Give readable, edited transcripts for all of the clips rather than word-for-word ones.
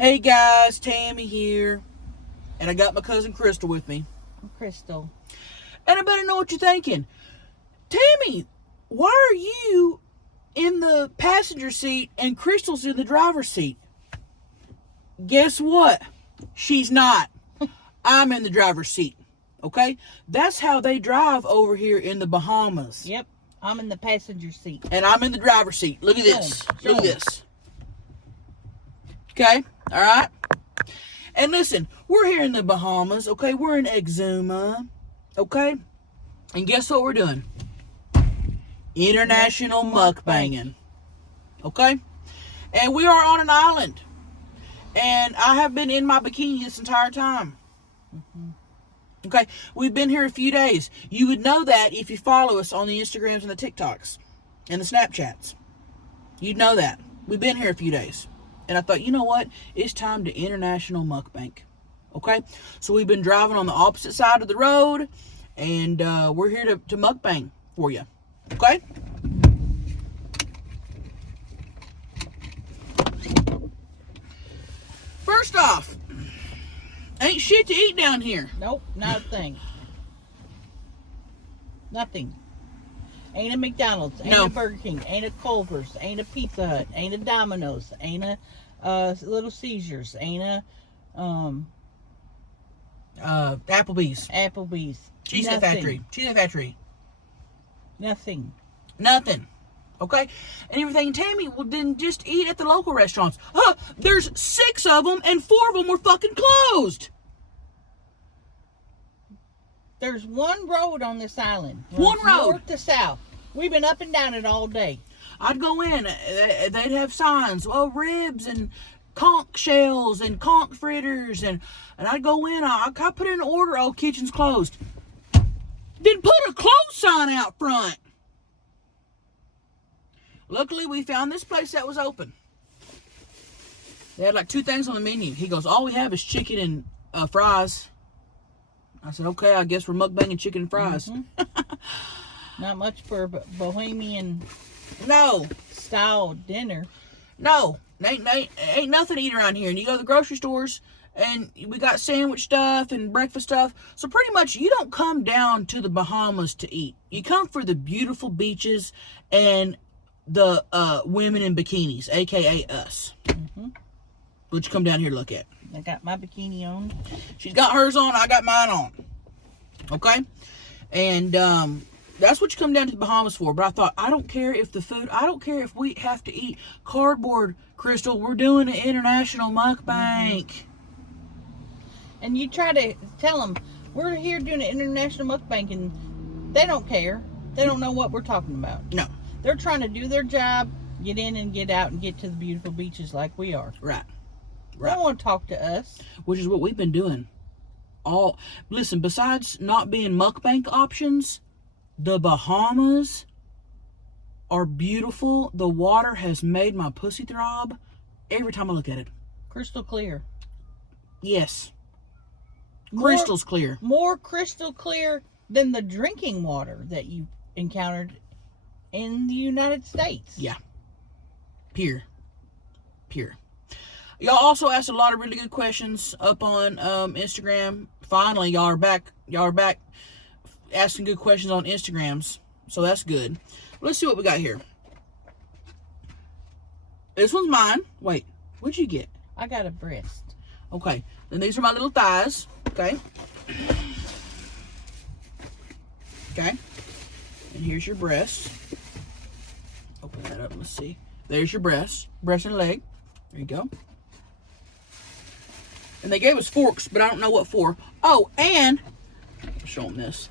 Hey guys, Tammy here. And I got my cousin Crystal with me. Crystal. And I better know what you're thinking. Tammy, why are you in the passenger seat and Crystal's in the driver's seat? Guess what? She's not. I'm in the driver's seat. Okay? That's how they drive over here in the Bahamas. Yep. I'm in the passenger seat. And I'm in the driver's seat. Look at this. Look at this. Okay? All right? And listen, we're here in the Bahamas, okay? We're in Exuma, okay? And guess what we're doing? International mukbanging, okay? And we are on an island. And I have been in my bikini this entire time. Okay? We've been here a few days. You would know that if you follow us on the Instagrams and the TikToks and the Snapchats. You'd know that. We've been here a few days. And I thought, you know what? It's time to international mukbang. Okay? So we've been driving on the opposite side of the road. And we're here to mukbang for you. Okay? First off, ain't shit to eat down here. Nope, not a thing. Nothing. Ain't a McDonald's, ain't a Burger King, ain't a Culver's, ain't a Pizza Hut, ain't a Domino's, ain't a Little Caesars, ain't a Applebee's. Cheesecake Factory. Nothing. Okay? And everything. Tammy, well, then just eat at the local restaurants. There's 6 of them and 4 of them were fucking closed. There's one road on this island. One road. North to south. We've been up and down it all day. I'd go in. They'd have signs. Oh, ribs and conch shells and conch fritters. And I'd go in. I put in an order. Oh, kitchen's closed. Then put a close sign out front. Luckily, we found this place that was open. They had like 2 things on the menu. He goes, all we have is chicken and fries. I said, okay, I guess we're mukbanging chicken and fries. Mm-hmm. Not much for Bahamian style dinner. No, ain't nothing to eat around here. And you go to the grocery stores, and we got sandwich stuff and breakfast stuff. So pretty much, you don't come down to the Bahamas to eat. You come for the beautiful beaches and the women in bikinis, a.k.a. us. Mm-hmm. Which you come down here to look at. I got my bikini on. She's got hers on. I got mine on. Okay? And that's what you come down to the Bahamas for. But I thought, I don't care if if we have to eat cardboard, Crystal. We're doing an international mukbang. Mm-hmm. And you try to tell them, we're here doing an international mukbang, and they don't care. They don't know what we're talking about. No. They're trying to do their job, get in and get out, and get to the beautiful beaches like we are. Right. They don't want to talk to us. Which is what we've been doing. Listen, besides not being mukbang options, the Bahamas are beautiful. The water has made my pussy throb every time I look at it. Crystal clear. Yes. Crystal's clear. More crystal clear than the drinking water that you encountered in the United States. Yeah. Pure. Y'all also asked a lot of really good questions up on Instagram. Finally, y'all are back asking good questions on Instagrams. So that's good. Let's see what we got here. This one's mine. Wait, what'd you get? I got a breast. Okay. Then these are my little thighs. Okay. Okay. And here's your breast. Open that up. Let's see. There's your breast. Breast and leg. There you go. And they gave us forks, but I don't know what for. Oh, and I'll show them this.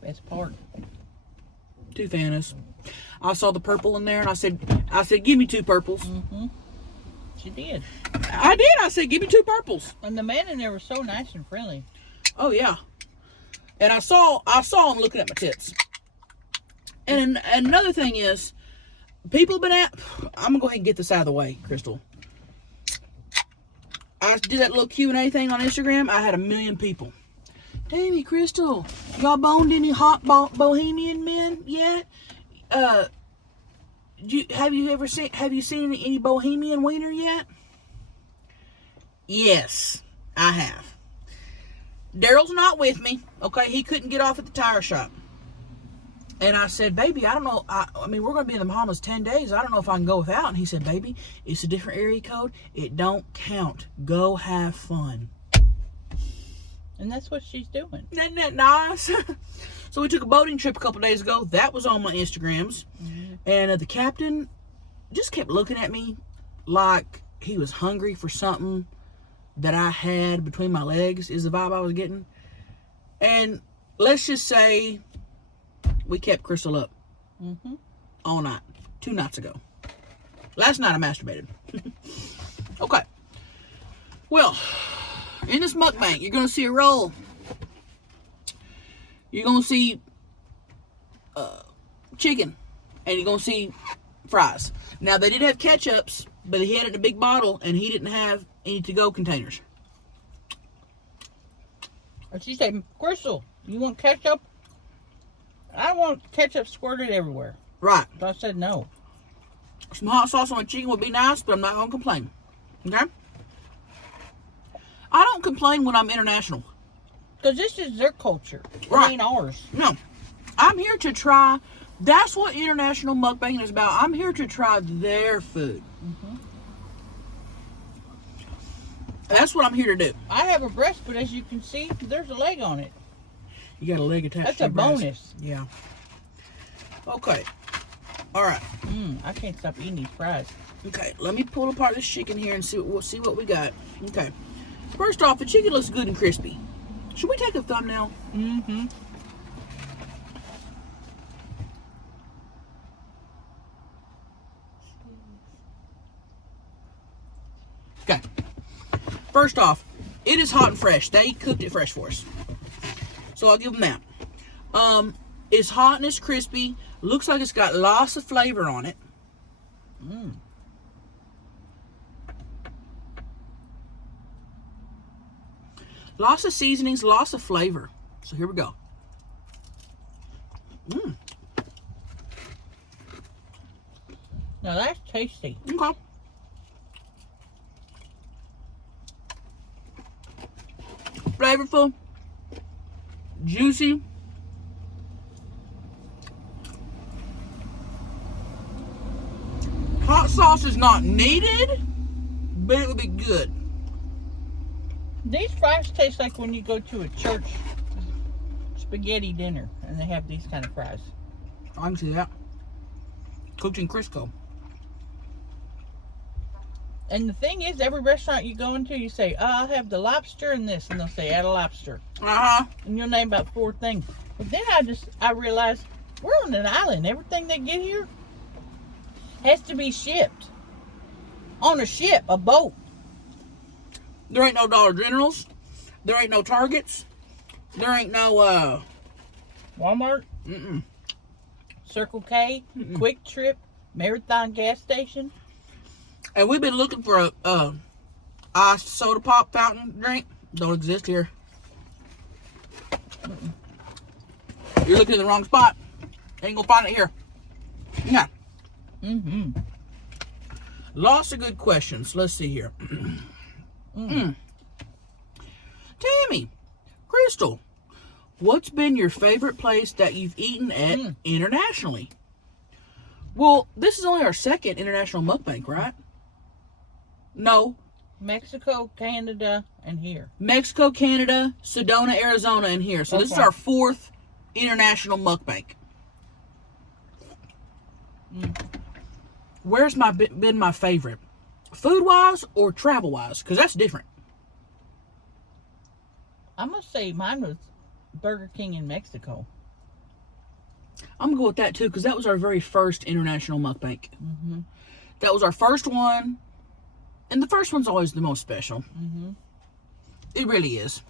Best part. 2 Fantas. I saw the purple in there, and I said, give me 2 purples. Mm-hmm. She did. I did. I said, give me 2 purples. And the man in there was so nice and friendly. Oh yeah. And I saw him looking at my tits. And another thing is, people have been I'm gonna go ahead and get this out of the way, Crystal. I did that little Q&A thing on Instagram. I had 1 million people. Tammy, Crystal, y'all boned any hot Bohemian men yet? Have you seen any Bohemian wiener yet? Yes, I have. Daryl's not with me. Okay, he couldn't get off at the tire shop. And I said, baby, I don't know. I mean, we're going to be in the Bahamas 10 days. I don't know if I can go without. And he said, baby, it's a different area code. It don't count. Go have fun. And that's what she's doing. Isn't that nice? So we took a boating trip a couple days ago. That was on my Instagrams. Mm-hmm. And the captain just kept looking at me like he was hungry for something that I had between my legs, is the vibe I was getting. And let's just say we kept Crystal up all night. 2 nights ago. Last night I masturbated. Okay. Well, in this mukbang, you're going to see a roll. You're going to see chicken. And you're going to see fries. Now, they did have ketchups, but he had it in a big bottle, and he didn't have any to-go containers. And she said, Crystal, you want ketchup? I want ketchup squirted everywhere. Right. So I said no. Some hot sauce on my chicken would be nice, but I'm not going to complain. Okay? I don't complain when I'm international. Because this is their culture. It ain't ours. No. I'm here to try. That's what international mukbanging is about. I'm here to try their food. Mm-hmm. That's what I'm here to do. I have a breast, but as you can see, there's a leg on it. You got a leg attached That's to your a breast. bonus. Yeah. Okay. All right. I can't stop eating these fries. Okay, let me pull apart this chicken here and see what we got. Okay. First off, the chicken looks good and crispy. Should we take a thumbnail? Mm-hmm. Okay. First off, it is hot and fresh. They cooked it fresh for us. So I'll give them that. It's hot and it's crispy. Looks like it's got lots of flavor on it. Lots of seasonings, lots of flavor. So here we go. Now that's tasty. Okay. Flavorful. Juicy. Hot sauce is not needed, but it would be good. These fries taste like when you go to a church spaghetti dinner and they have these kind of fries. I can see that. Cooked in Crisco. And the thing is, every restaurant you go into, you say, I'll have the lobster and this, and they'll say, add a lobster. And you'll name about 4 things. But then I realized, we're on an island. Everything they get here has to be shipped. On a ship, a boat. There ain't no Dollar Generals. There ain't no Targets. There ain't no, Walmart. Circle K. Quick Trip. Marathon gas station. And we've been looking for a iced soda pop fountain drink. Don't exist here. You're looking in the wrong spot. Ain't gonna find it here. Yeah. Lots of good questions. Let's see here. Tammy, Crystal, what's been your favorite place that you've eaten at internationally? Well, this is only our second international mukbang, right? No. Mexico, Canada, and here. Mexico, Canada, Sedona, Arizona, and here. So this is our 4th international mukbang. Where's been my favorite? Food-wise or travel-wise? Because that's different. I'm going to say mine was Burger King in Mexico. I'm going to go with that, too, because that was our very first international mukbang. That was our first one. And the first one's always the most special. It really is.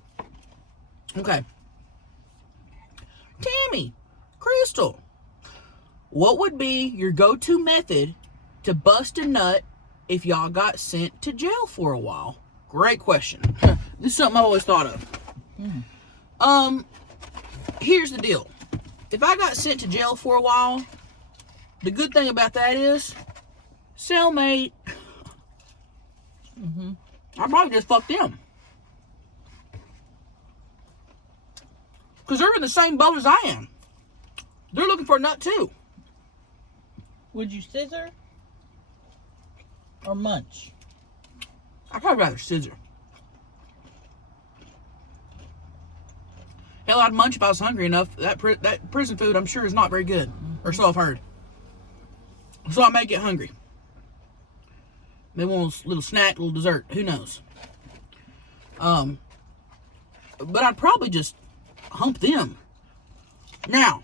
Okay. Tammy, Crystal, what would be your go-to method to bust a nut if y'all got sent to jail for a while? Great question. This is something I've always thought of. Here's the deal. If I got sent to jail for a while, the good thing about that is, cellmate. I probably just fucked them. Because they're in the same boat as I am. They're looking for a nut too. Would you scissor or munch? I'd probably rather scissor. Hell, I'd munch if I was hungry enough. That prison food, I'm sure, is not very good. Or so I've heard. So I may get hungry. Maybe one little snack, little dessert. Who knows? But I'd probably just hump them. Now,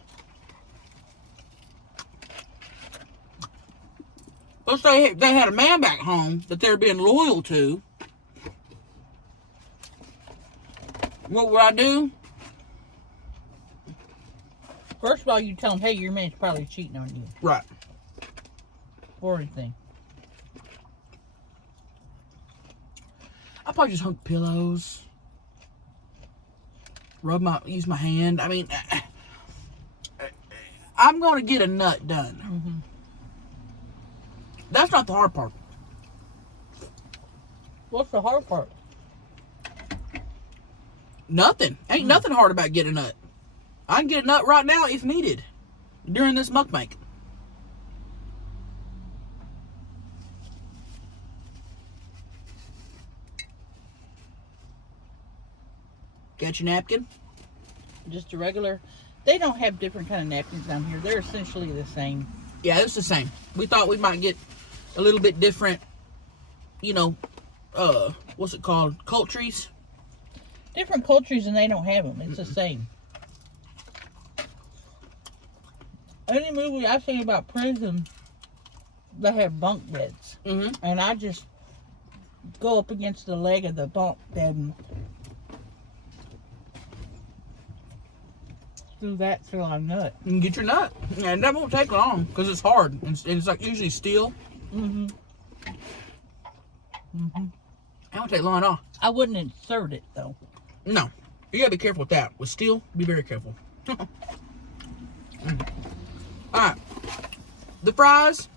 let's say they had a man back home that they're being loyal to. What would I do? First of all, you tell them, hey, your man's probably cheating on you. Right. Or anything. I'd probably just hump pillows. Use my hand. I mean, I'm going to get a nut done. Mm-hmm. That's not the hard part. What's the hard part? Nothing. Ain't nothing hard about getting a nut. I can get a nut right now if needed during this mukbang. Got your napkin? Just a regular. They don't have different kind of napkins down here. They're essentially the same. Yeah, it's the same. We thought we might get a little bit different, you know, what's it called? Cultures? Different cultures and they don't have them. It's the same. Any movie I've seen about prison, they have bunk beds. Mm-hmm. And I just go up against the leg of the bunk bed and do that till I nut. You can get your nut. And that won't take long because it's hard. And it's like usually steel. Mm-hmm. Mm-hmm. That won't take long at all. I wouldn't insert it, though. No. You gotta be careful with that. With steel, be very careful. Alright. The fries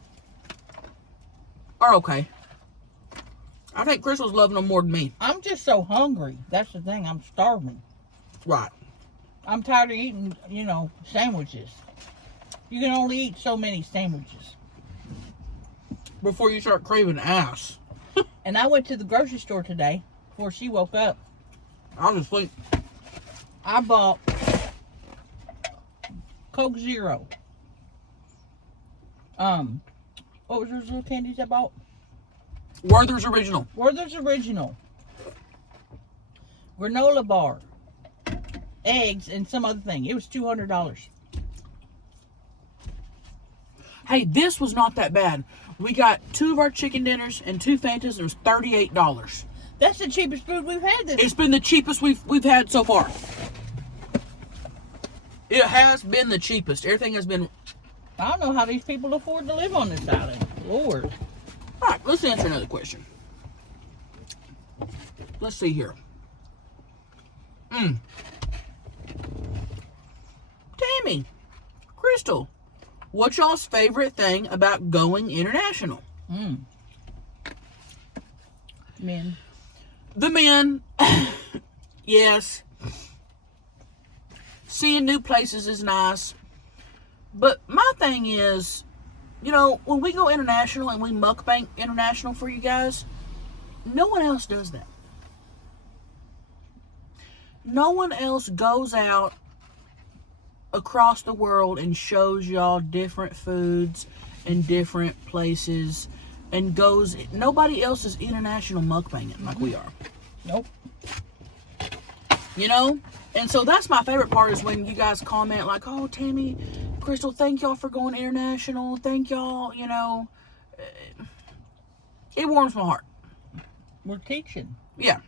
are okay. I think Crystal's loving them more than me. I'm just so hungry. That's the thing. I'm starving. Right. I'm tired of eating, sandwiches. You can only eat so many sandwiches. Before you start craving ass. And I went to the grocery store today before she woke up. I was asleep. I bought Coke Zero. What was those little candies I bought? Werther's Original. Werther's Original. Granola bar. Eggs and some other thing. It was $200. Hey, this was not that bad. We got 2 of our chicken dinners and 2 Fantas. It was $38. That's the cheapest food we've had this. It's been the cheapest we've had so far. It has been the cheapest. Everything has been. I don't know how these people afford to live on this island. Lord. All right, let's answer another question. Let's see here. Tammy, Crystal, what's y'all's favorite thing about going international? Men. The men. Yes. Seeing new places is nice. But my thing is, when we go international and we mukbang international for you guys, no one else does that. No one else goes out across the world and shows y'all different foods and different places and goes. Nobody else is international mukbanging like we are. Nope. And so that's my favorite part is when you guys comment like, oh, Tammy, Crystal, thank y'all for going international. Thank y'all, it warms my heart. We're teaching. Yeah.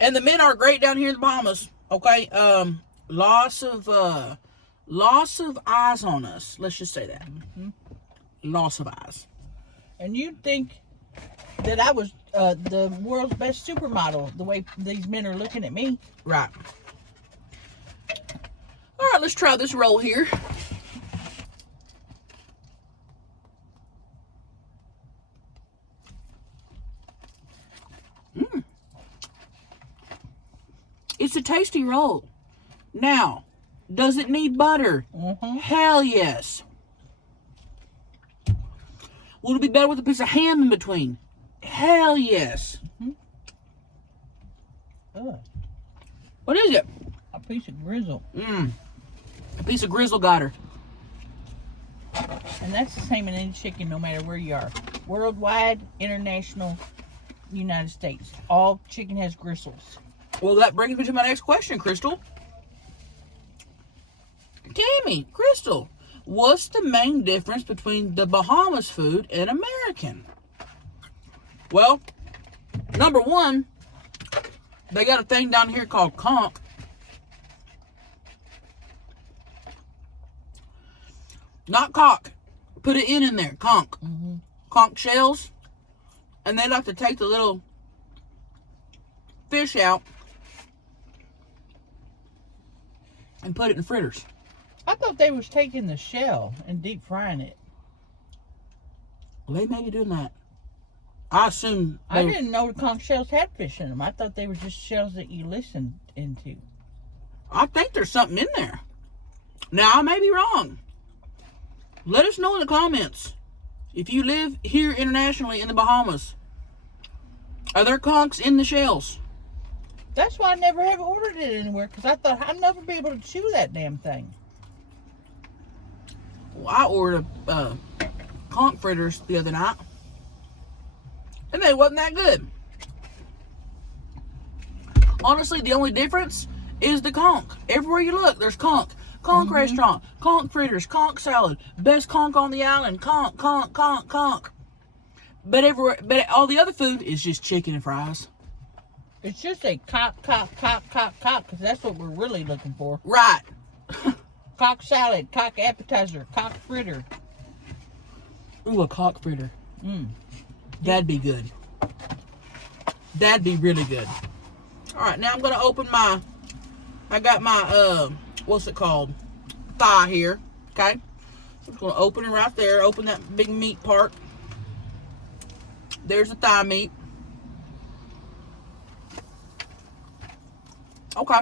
And the men are great down here in the Bahamas. Okay. Loss of eyes on us. Let's just say that. Mm-hmm. Loss of eyes. And you'd think that I was the world's best supermodel, the way these men are looking at me. Right. All right, let's try this roll here. It's a tasty roll. Now, does it need butter? Mm-hmm. Hell yes. Would it be better with a piece of ham in between? Hell yes. Mm-hmm. What is it? A piece of grizzle. A piece of grizzle got her. And that's the same in any chicken, no matter where you are. Worldwide, international, United States. All chicken has gristles. Well, that brings me to my next question, Crystal. Tammy, Crystal, what's the main difference between the Bahamas food and American? Well, number one, they got a thing down here called conch. Not cock. Put an N in there. Conch. Mm-hmm. Conch shells. And they like to take the little fish out and put it in fritters. I thought they was taking the shell and deep frying it. Well, they may be doing that. I assume. I didn't know the conch shells had fish in them. I thought they were just shells that you listened into. I think there's something in there. Now, I may be wrong. Let us know in the comments. If you live here internationally in the Bahamas, are there conchs in the shells? That's why I never have ordered it anywhere, because I thought I'd never be able to chew that damn thing. Well, I ordered conch fritters the other night, and they wasn't that good. Honestly, the only difference is the conch. Everywhere you look, there's conch. Conch restaurant, conch fritters, conch salad, best conch on the island, conch. But all the other food is just chicken and fries. It's just a cock, because that's what we're really looking for. Right. Cock salad, cock appetizer, cock fritter. Ooh, a cock fritter. That'd be good. That'd be really good. All right, now I'm gonna open I got my what's it called? Thigh here. Okay. I'm just gonna open it right there. Open that big meat part. There's the thigh meat. Okay.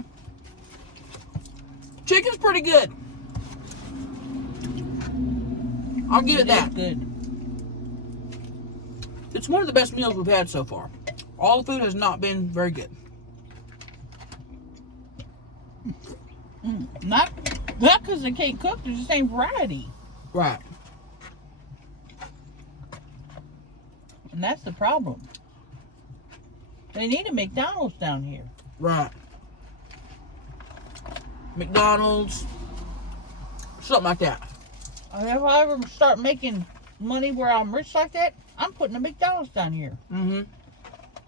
Chicken's pretty good. I'll give it that. Good. It's one of the best meals we've had so far. All the food has not been very good. Not because they can't cook. There's the same variety. Right. And that's the problem. They need a McDonald's down here. Right. McDonald's. Something like that. And if I ever start making money where I'm rich like that, I'm putting a McDonald's down here.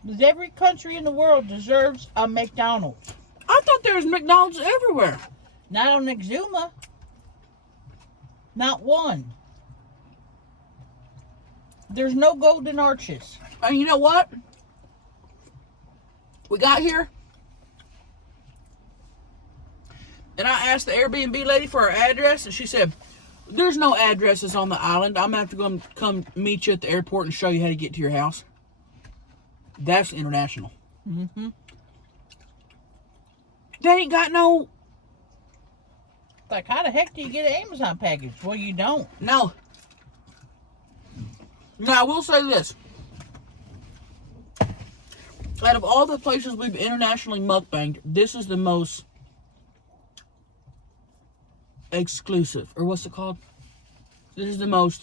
Because every country in the world deserves a McDonald's. I thought there was McDonald's everywhere. Not on Exuma. Not one. There's no golden arches. And you know what? We got here, and I asked the Airbnb lady for her address, and she said, there's no addresses on the island. I'm going to have to come meet you at the airport and show you how to get to your house. That's international. They ain't got no... Like, how the heck do you get an Amazon package? Well, you don't. No. Now, I will say this. Out of all the places we've internationally mukbanged, this is the most exclusive. Or what's it called? This is the most,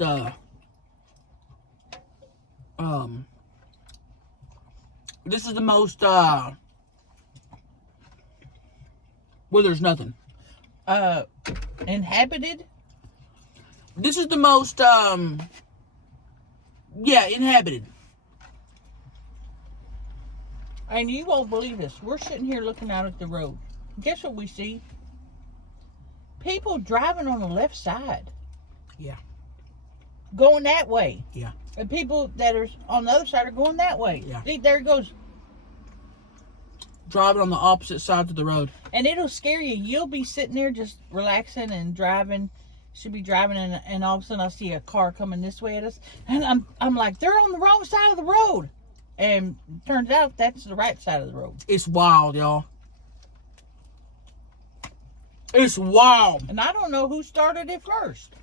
this is the most, where there's nothing. Inhabited? This is the most, yeah, inhabited. And you won't believe this. We're sitting here looking out at the road. Guess what we see? People driving on the left side. Yeah. Going that way. Yeah. And people that are on the other side are going that way. Yeah. See, there it goes. Driving on the opposite sides of the road. And it'll scare you. You'll be sitting there just relaxing and driving. Should be driving, and all of a sudden I see a car coming this way at us. And I'm like, they're on the wrong side of the road. And turns out that's the right side of the road. It's wild, y'all. It's wild. And I don't know who started it first.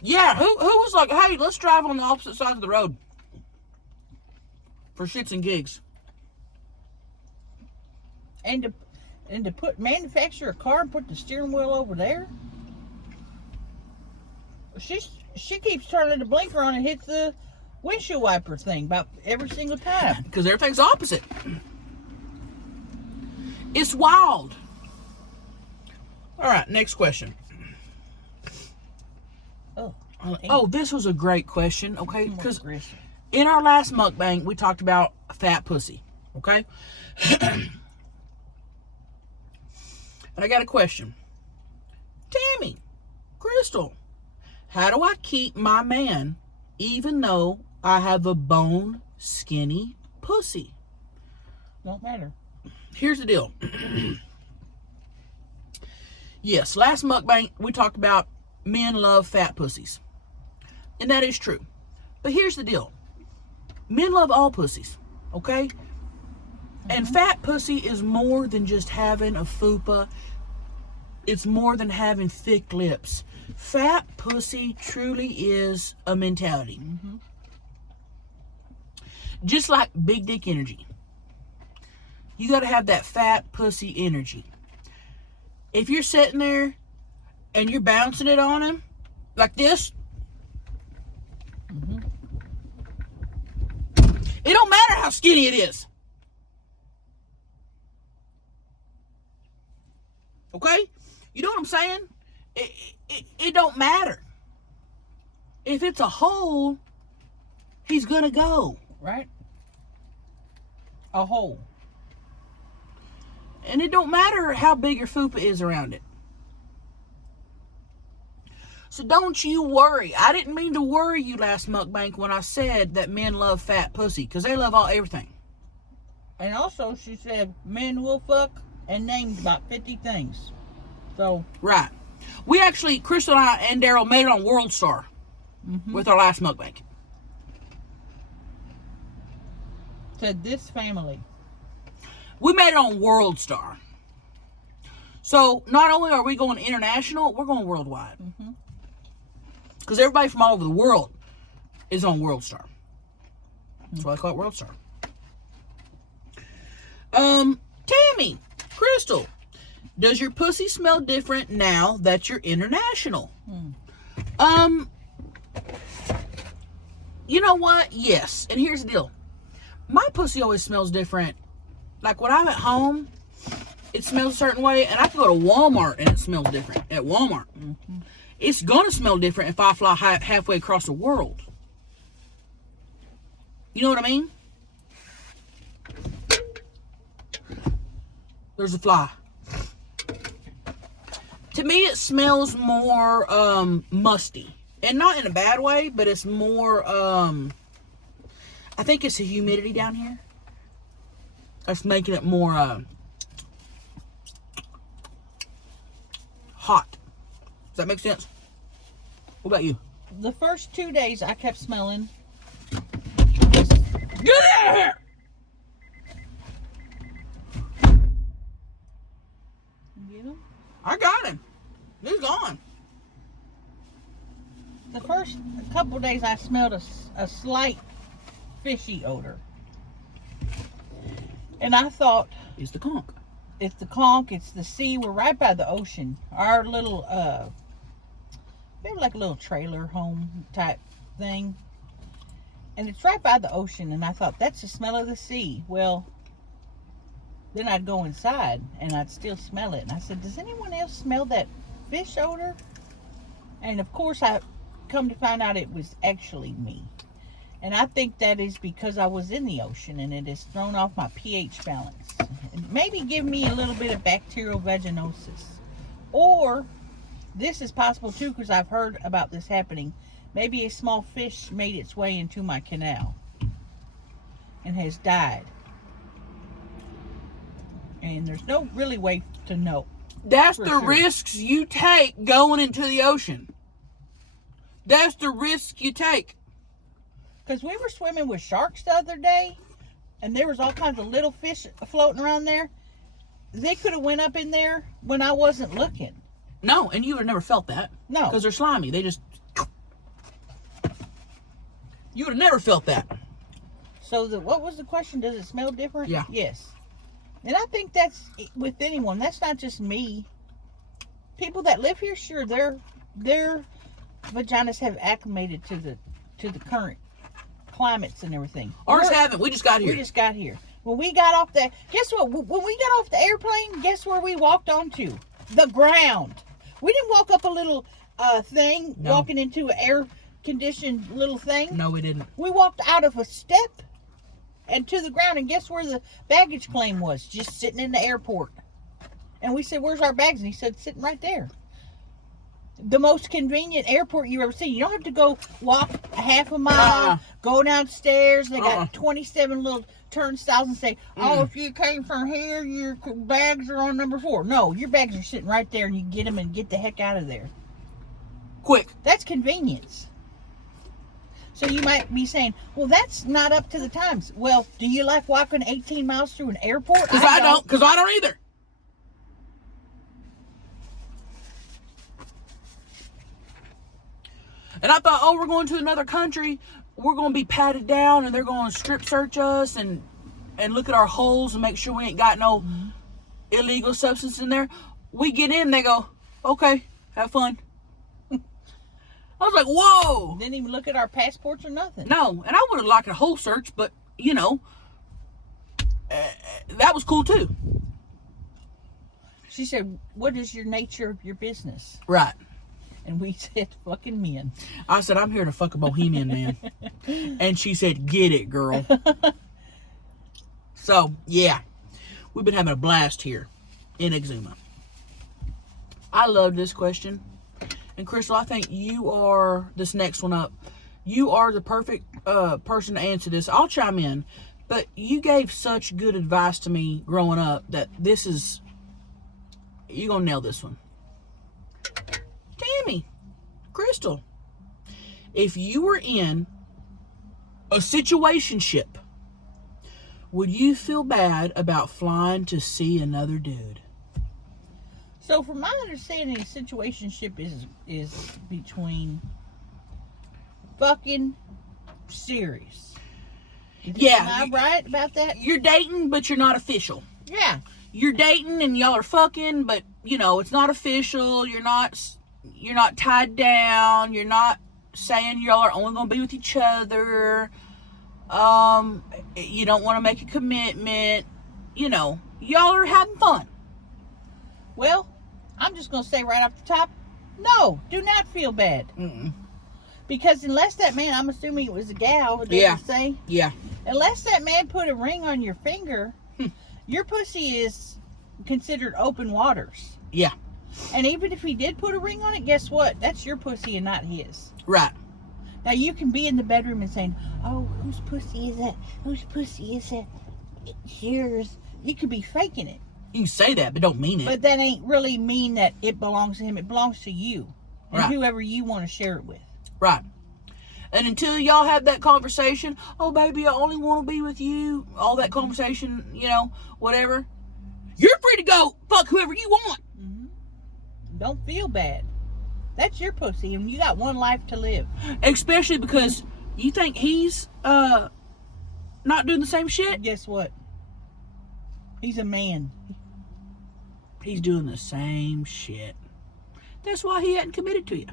Yeah, who was like, hey, let's drive on the opposite side of the road for shits and gigs. And to manufacture a car and put the steering wheel over there? She keeps turning the blinker on and hits the windshield wiper thing about every single time. Because everything's opposite. It's wild. All right, next question. Oh, this was a great question, okay? Because in our last mukbang, we talked about fat pussy, okay? And I got a question. Tammy, Crystal, how do I keep my man even though I have a bone skinny pussy? Don't matter. Here's the deal. Yes, last mukbang, we talked about men love fat pussies. And that is true. But here's the deal. Men love all pussies, okay? And fat pussy is more than just having a fupa. It's more than having thick lips. Fat pussy truly is a mentality. Just like big dick energy. You got to have that fat pussy energy. If you're sitting there and you're bouncing it on him like this, it don't matter how skinny it is. Okay? You know what I'm saying? It don't matter. If it's a hole, he's gonna go. Right? A hole. And it don't matter how big your fupa is around it. So don't you worry. I didn't mean to worry you last mukbang when I said that men love fat pussy. Because they love everything. And also she said men will fuck and named about 50 things. So. Right. We actually, Crystal and I and Daryl made it on World Star. With our last mukbang. Said this family. We made it on World Star. So, not only are we going international, we're going worldwide. Because everybody from all over the world is on World Star. That's why I call it World Star. Tammy, Crystal, does your pussy smell different now that you're international? You know what? Yes. And here's the deal. My pussy always smells different. Like when I'm at home, it smells a certain way, and I can go to Walmart and it smells different at Walmart. It's gonna smell different if I fly halfway across the world. You know what I mean? There's a fly. To me, it smells more musty, and not in a bad way, but it's more. I think it's the humidity down here that's making it more hot. Does that make sense? What about you? The first 2 days I kept smelling. Get out of here! Get him? I got him. He's gone. The first couple days I smelled a slight fishy odor. And I thought, It's the conch. it's the conch, it's the sea. We're right by the ocean. Our little, maybe like a little trailer home type thing. And it's right by the ocean. And I thought, that's the smell of the sea. Well, then I'd go inside and I'd still smell it. And I said, does anyone else smell that fish odor? And of course, I come to find out it was actually me. And I think that is because I was in the ocean and it has thrown off my pH balance. And maybe give me a little bit of bacterial vaginosis. Or, this is possible too because I've heard about this happening. Maybe a small fish made its way into my canal and has died. And there's no really way to know. That's the risks you take going into the ocean. That's the risk you take. Because we were swimming with sharks the other day, and there was all kinds of little fish floating around there. they could have went up in there when I wasn't looking. No, and you would have never felt that. No. Because they're slimy. They just... You would have never felt that. So what was the question? Does it smell different? Yeah. Yes. And I think that's with anyone. That's not just me. People that live here, sure, their vaginas have acclimated to the current climates and everything. Ours haven't. We just got here. We just got here. When we got off guess what? When we got off the airplane, guess where we walked onto? The ground. We didn't walk up a little thing, walking into an air-conditioned little thing. No, we didn't. We walked out of a step and to the ground, and guess where the baggage claim was? Just sitting in the airport. And we said, where's our bags? And he said, sitting right there. The most convenient airport you've ever seen. You don't have to go walk a half a mile, go downstairs. They got 27 little turnstiles and say, oh, if you came from here, your bags are on number 4. No, your bags are sitting right there, and you can get them and get the heck out of there. Quick. That's convenience. So you might be saying, well, that's not up to the times. Well, do you like walking 18 miles through an airport? Because I don't. Because I don't either. And I thought, oh, we're going to another country. We're going to be patted down, and they're going to strip search us and look at our holes and make sure we ain't got no illegal substance in there. We get in, they go, okay, have fun. I was like, whoa. Didn't even look at our passports or nothing. No, and I would have liked a whole search, but, you know, that was cool too. She said, what is your nature of your business? Right. And we said, fucking men. I said, I'm here to fuck a Bahamian man. And she said, get it, girl. So, yeah. We've been having a blast here in Exuma. I love this question. And Crystal, I think you are, this next one up, you are the perfect person to answer this. I'll chime in. But you gave such good advice to me growing up that this is, you're going to nail this one. Tammy, Crystal, if you were in a situationship, would you feel bad about flying to see another dude? So, from my understanding, situationship is between fucking serious. Yeah. Am I right about that? You're dating, but you're not official. Yeah. You're dating and y'all are fucking, but, you know, it's not official. You're not tied down. You're not saying y'all are only going to be with each other. You don't want to make a commitment. You know, y'all are having fun. Well, I'm just going to say right off the top, no, do not feel bad. Mm-mm. Because unless that man, I'm assuming it was a gal, did you say? Yeah. Unless that man put a ring on your finger, your pussy is considered open waters. Yeah. And even if he did put a ring on it, guess what? That's your pussy and not his. Right. Now, you can be in the bedroom and saying, oh, whose pussy is that? Whose pussy is that? It's yours. You could be faking it. You can say that, but don't mean it. But that ain't really mean that it belongs to him. It belongs to you. And Right. whoever you want to share it with. Right. And until y'all have that conversation, oh, baby, I only want to be with you, all that conversation, you know, whatever, you're free to go fuck whoever you want. Mm-hmm. Don't feel bad. That's your pussy, and you got one life to live. Especially because you think he's not doing the same shit? Guess what? He's a man. He's doing the same shit. That's why he hadn't committed to you.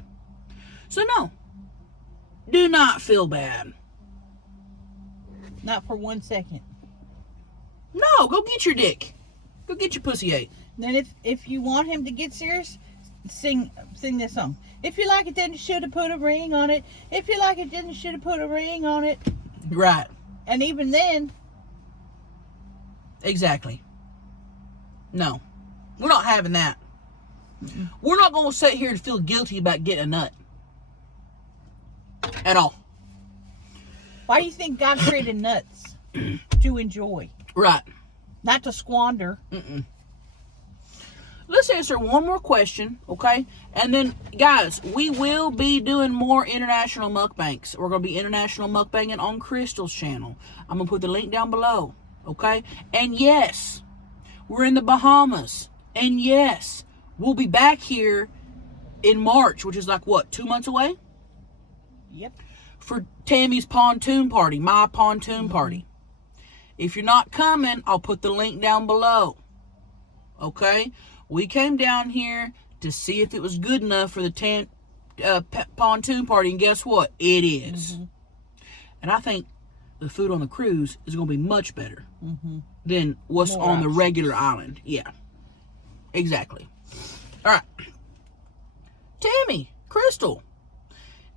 So no, do not feel bad. Not for 1 second. No, go get your dick. Go get your pussy ate. Then if you want him to get serious, sing this song. If you like it, then you should have put a ring on it. If you like it, then you should have put a ring on it. Right. And even then, exactly. No, we're not having that. We're not going to sit here and feel guilty about getting a nut. At all. why do you think God created nuts? To enjoy. Right. Not to squander. Mm-mm. Let's answer one more question, okay? And then, guys, we will be doing more international mukbangs. We're going to be international mukbanging on Crystal's channel. I'm going to put the link down below, okay? And yes, We're in the Bahamas. And yes, we'll be back here in March, which is like, what, 2 months away? Yep. For Tammy's pontoon party, my pontoon party. If you're not coming, I'll put the link down below. Okay? We came down here to see if it was good enough for the pontoon party, and guess what? It is. And I think the food on the cruise is going to be much better than what's on the regular island. Yeah. Exactly. All right. Tammy, Crystal.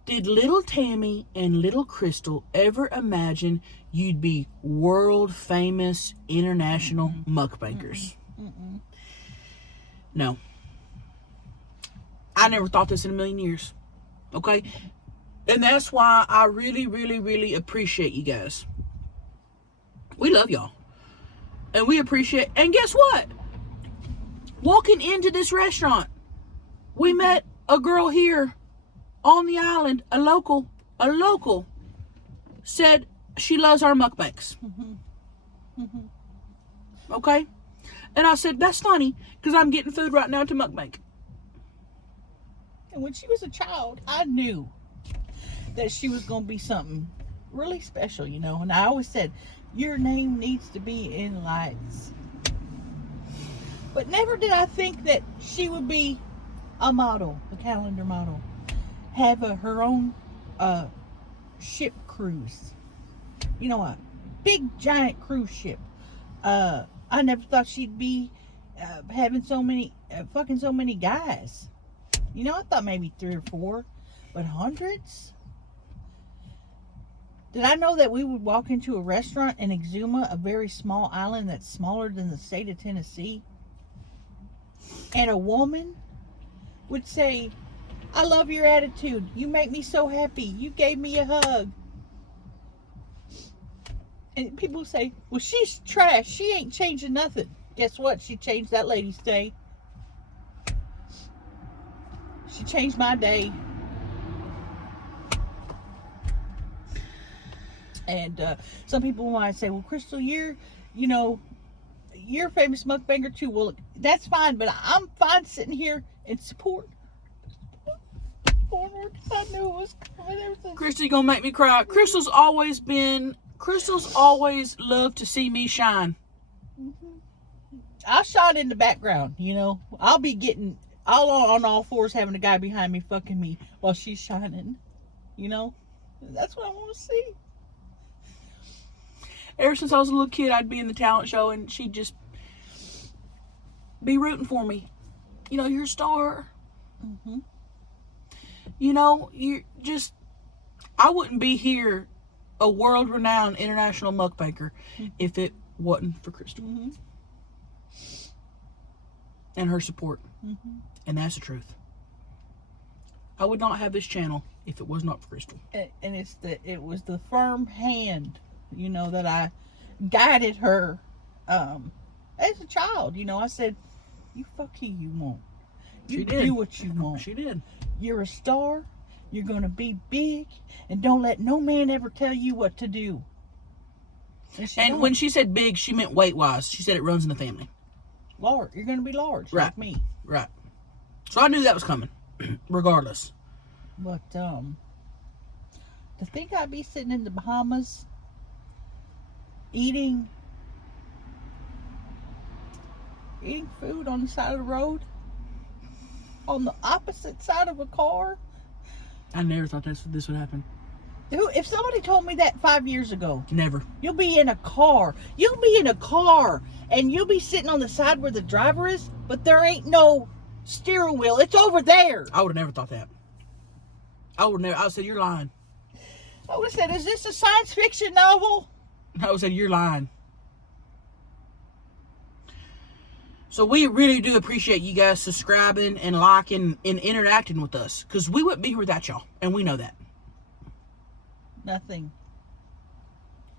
Did little Tammy and little Crystal ever imagine you'd be world famous international mukbangers? No. I never thought this in a million years. Okay? And that's why I really, really, really appreciate you guys. We love y'all. And we appreciate, and guess what? Walking into this restaurant, we met a girl here on the island, a local, said she loves our mukbangs. Okay? And I said, that's funny, because I'm getting food right now to mukbang. And when she was a child, I knew that she was going to be something really special, you know. And I always said, your name needs to be in lights. But never did I think that she would be a model, a calendar model. Have her own ship cruise. You know, a big giant cruise ship. I never thought she'd be having so many, fucking so many guys. You know, I thought maybe 3 or 4, but hundreds? Did I know that we would walk into a restaurant in Exuma, a very small island that's smaller than the state of Tennessee, and a woman would say, I love your attitude. You make me so happy. You gave me a hug. And people say, well, she's trash. She ain't changing nothing. Guess what? She changed that lady's day. She changed my day. And some people might say, well, Crystal, you're a famous mukbanger too. Well, that's fine, but I'm fine sitting here and support. I knew it was coming. Crystal, you gonna make me cry. Crystal's always loved to see me shine. I'll shine in the background, you know. I'll be getting on all fours, having a guy behind me fucking me while she's shining, you know. That's what I want to see. Ever since I was a little kid, I'd be in the talent show and she'd just be rooting for me. You know, you're a star. You know, I wouldn't be here a world-renowned international mukbanger if it wasn't for Crystal. And her support. And that's the truth. I would not have this channel if it was not for Crystal. And it was the firm hand, you know, that I guided her as a child. You know, I said, you fuck who you want. You do what you want. She did. You're a star. You're going to be big. And don't let no man ever tell you what to do. And when she said big, she meant weight-wise. She said it runs in the family. Large. You're going to be large, right. Like me. Right. So I knew that was coming, regardless. But, to think I'd be sitting in the Bahamas, eating food on the side of the road, on the opposite side of a car. I never thought this would happen. Dude, if somebody told me that 5 years ago. Never. You'll be in a car. You'll be in a car. And you'll be sitting on the side where the driver is. But there ain't no steering wheel. It's over there. I would have never thought that. I would have said, you're lying. I would have said, is this a science fiction novel? I would have said, you're lying. So we really do appreciate you guys subscribing and liking and interacting with us. Because we wouldn't be here without y'all. And we know that. Nothing.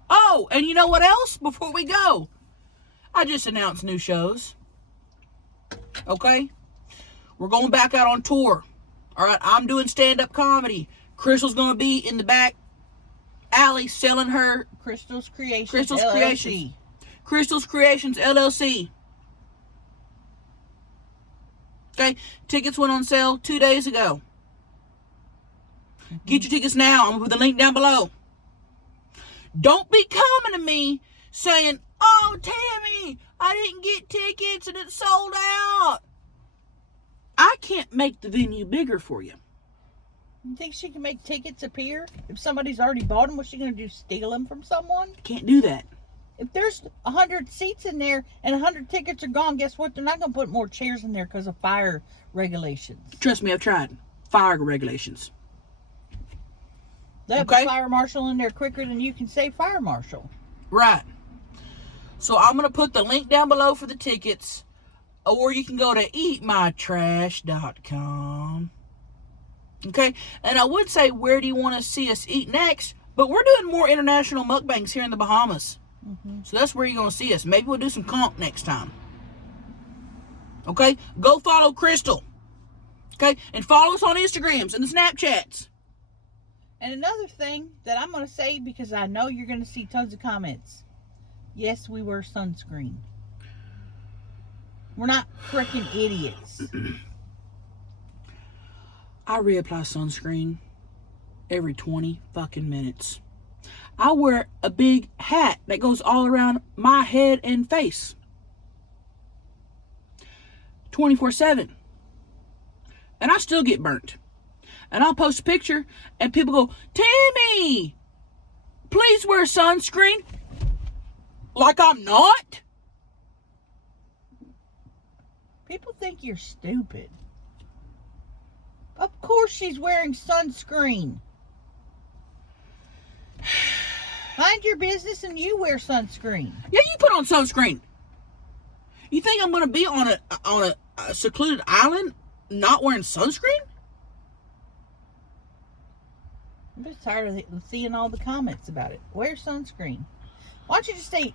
Oh, and you know what else? Before we go, I just announced new shows. Okay? We're going back out on tour. Alright, I'm doing stand-up comedy. Crystal's going to be in the back alley selling her Crystal's Creations Crystal's LLC. Creations. Crystal's Creations LLC. Okay, tickets went on sale 2 days ago. Get your tickets now. I'm going to put the link down below. Don't be coming to me saying, oh, Tammy, I didn't get tickets and it's sold out. I can't make the venue bigger for you. You think she can make tickets appear? If somebody's already bought them, what's she going to do, steal them from someone? Can't do that. If there's 100 seats in there and 100 tickets are gone, guess what? They're not going to put more chairs in there because of fire regulations. Trust me, I've tried. Fire regulations. They'll have a fire marshal in there quicker than you can say fire marshal. Right. So I'm going to put the link down below for the tickets. Or you can go to eatmytrash.com. Okay? And I would say, where do you want to see us eat next? But we're doing more international mukbangs here in the Bahamas. Mm-hmm. So that's where you're going to see us. Maybe we'll do some conch next time. Okay? Go follow Crystal. Okay? And follow us on Instagrams and the Snapchats. And another thing that I'm going to say, because I know you're going to see tons of comments. Yes, we wear sunscreen. We're not freaking idiots. I reapply sunscreen every 20 fucking minutes. I wear a big hat that goes all around my head and face. 24/7. And I still get burnt. And I'll post a picture and people go, Tammy, please wear sunscreen. Like I'm not. People think you're stupid. Of course she's wearing sunscreen. Mind your business and you wear sunscreen. Yeah, you put on sunscreen. You think I'm going to be on a secluded island not wearing sunscreen? I'm just tired of seeing all the comments about it. Wear sunscreen. Why don't you just say,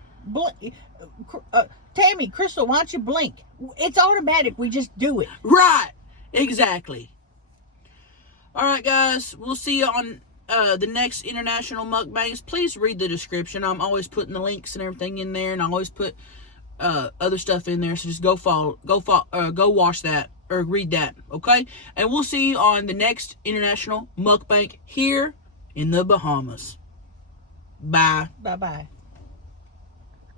Tammy, Crystal, why don't you blink? It's automatic. We just do it. Right. Exactly. All right, guys. We'll see you on the next international mukbangs. Please read the description. I'm always putting the links and everything in there, and I always put other stuff in there. So just go watch that or read that. Okay. And we'll see you on the next international mukbang here in the Bahamas. Bye. Bye-bye.